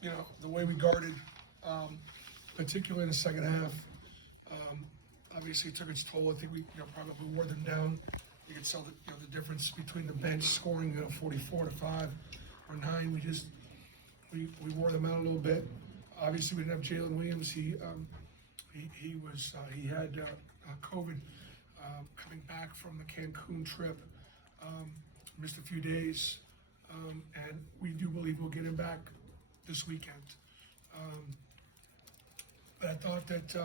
the way we guarded, particularly in the second half, obviously took its toll. I think we, probably wore them down. You could tell the difference between the bench scoring, 44-5 or 9. We wore them out a little bit. Obviously, we didn't have Jalen Williams. He had COVID coming back from the Cancun trip. Missed a few days, and we do believe we'll get him back this weekend. But I thought that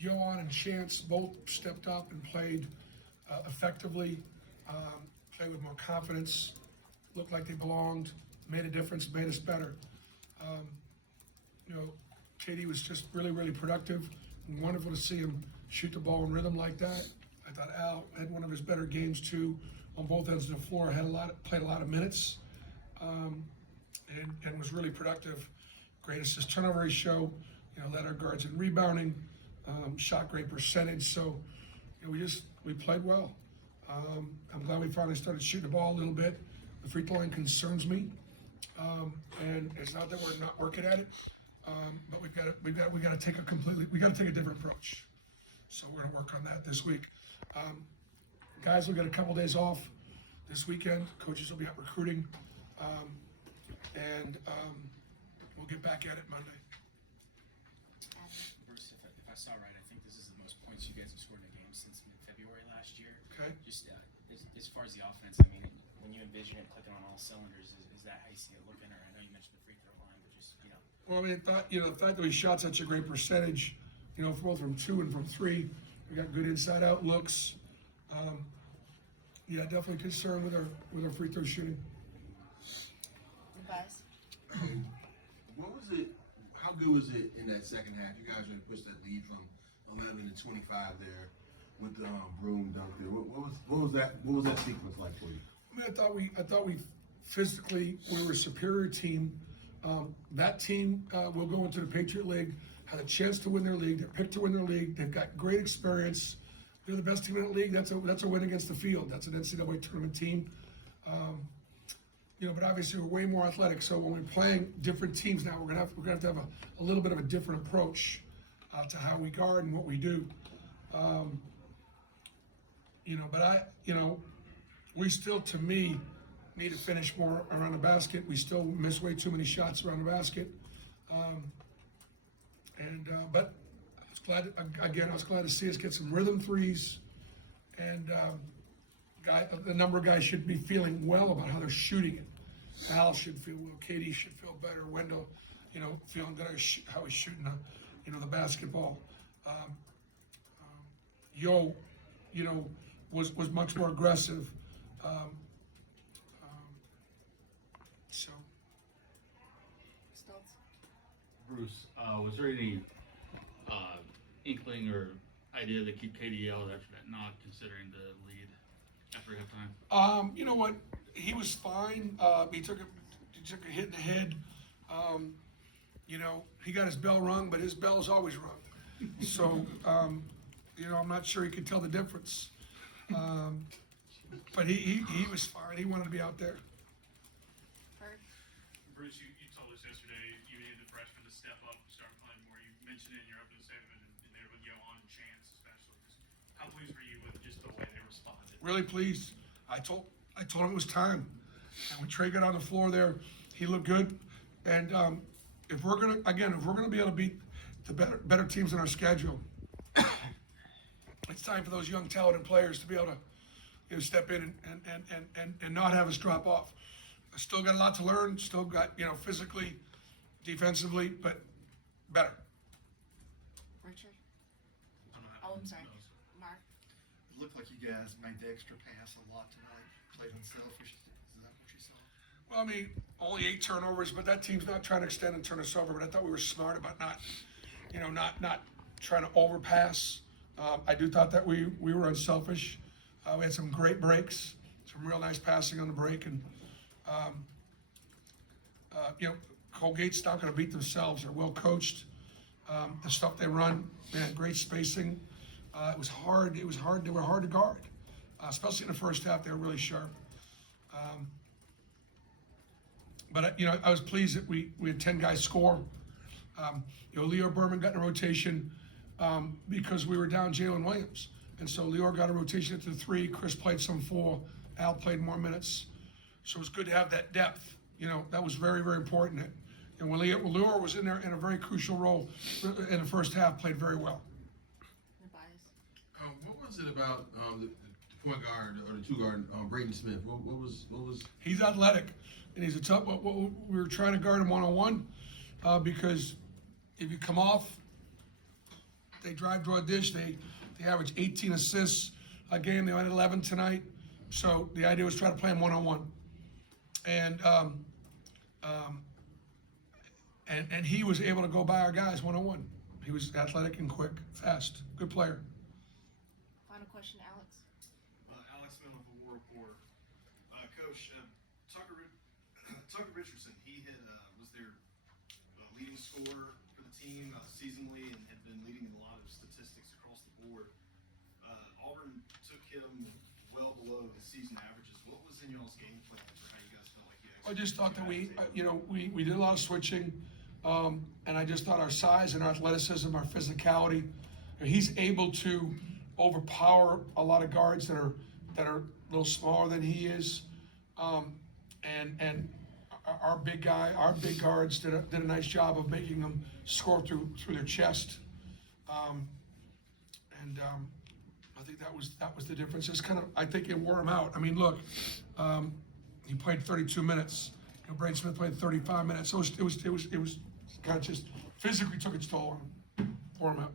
Yohan and Chance both stepped up and played effectively, played with more confidence, looked like they belonged, made a difference, made us better. KD was just really, really productive. Wonderful to see him shoot the ball in rhythm like that. I thought Al had one of his better games too, on both ends of the floor. Played a lot of minutes, and was really productive. Great assist turnover ratio. Led our guards in rebounding, shot great percentage. So, we played well. I'm glad we finally started shooting the ball a little bit. The free throw line concerns me, and it's not that we're not working at it, but we got to take a different approach. So we're going to work on that this week. Guys will get a couple days off this weekend. Coaches will be out recruiting, and we'll get back at it Monday. Bruce, if I saw right, I think this is the most points you guys have scored in a game since mid-February last year. Okay. Just as far as the offense, I mean, when you envision it clicking on all cylinders, is that how you see it looking? Or I know you mentioned the free throw line, but just. Well, I mean, the fact that we shot such a great percentage, both from 2 and from 3, we got good inside-out looks. Definitely concerned with our free throw shooting. Buzz. What was it? How good was it in that second half? You guys really pushed that lead from 11 to 25 there with the broom dunk there. What was that sequence like for you? I mean, I thought we physically we were a superior team. That team will go into the Patriot League, had a chance to win their league. They're picked to win their league. They've got great experience. They're the best team in the league. That's a win against the field. That's an NCAA tournament team. But obviously we're way more athletic. So when we're playing different teams now, we're gonna have to have a little bit of a different approach to how we guard and what we do. We still, to me, need to finish more around the basket. We still miss way too many shots around the basket. But I was glad to see us get some rhythm threes, and the number of guys should be feeling well about how they're shooting it. Al should feel well. KD should feel better. Wendell, feeling good how he's shooting the basketball. Yo, was much more aggressive. So. Stoltz. Bruce, was there any inkling or idea to keep KD out after that, not considering the lead after halftime? You know what? He was fine. He took a hit in the head. He got his bell rung, but his bell is always rung. So, I'm not sure he could tell the difference. But he was fine. He wanted to be out there. Bird. Bruce, you told us yesterday you needed the freshmen to step up and start playing more. You mentioned it in your opening statement and there with Yohan and Chance especially. How pleased were you with just the way they responded? Really pleased. I told him it was time. And when Trey got on the floor there, he looked good. And if we're gonna be able to beat the better teams in our schedule, it's time for those young talented players to be able to step in and not have us drop off. I still got a lot to learn. Still got physically, defensively, but better. Richard. Oh, I'm sorry. Mark. It looked like you guys made the extra pass a lot tonight. Played unselfish. Is that what you saw? Well, I mean, only 8 turnovers, but that team's not trying to extend and turn us over. But I thought we were smart about not trying to overpass. I do thought that we were unselfish. We had some great breaks, some real nice passing on the break, and Colgate's not going to beat themselves. They're well coached. The stuff they run, they had great spacing. It was hard. They were hard to guard, especially in the first half. They were really sharp. But, you know, I was pleased that we had 10 guys score. You know, Leo Berman got in a rotation because we were down Jalen Williams. And so Leo got a rotation at the 3, Chris played some 4, Al played more minutes. So it was good to have that depth. You know, that was very, very important. And when Leo was in there in a very crucial role in the first half, played very well. Nabias. What was it about the point guard or the 2 guard, Braden Smith? What was? He's athletic, and he's a tough. We were trying to guard him one-on-one because if you come off, they drive, draw, dish. They average 18 assists a game. They went 11 tonight. So the idea was try to play him one-on-one, and he was able to go by our guys one-on-one. He was athletic and quick, fast, good player. Final question, Alex. Alex Miller of the War Report. Coach, Tucker Richardson, he was their leading scorer for the team seasonally and had been leading in a lot of statistics across the board. Auburn took him well below his season averages. What was in y'all's game plan for how you guys felt like you I just thought that we did a lot of switching, and I just thought our size and our athleticism, our physicality, he's able to overpower a lot of guards that are a little smaller than he is, and our big guards did a nice job of making them score through their chest, I think that was the difference. It's kind of, I think it wore him out. I mean, look, he played 32 minutes. You know, Braden Smith played 35 minutes. So it was kind of just physically took its toll on him, wore him out.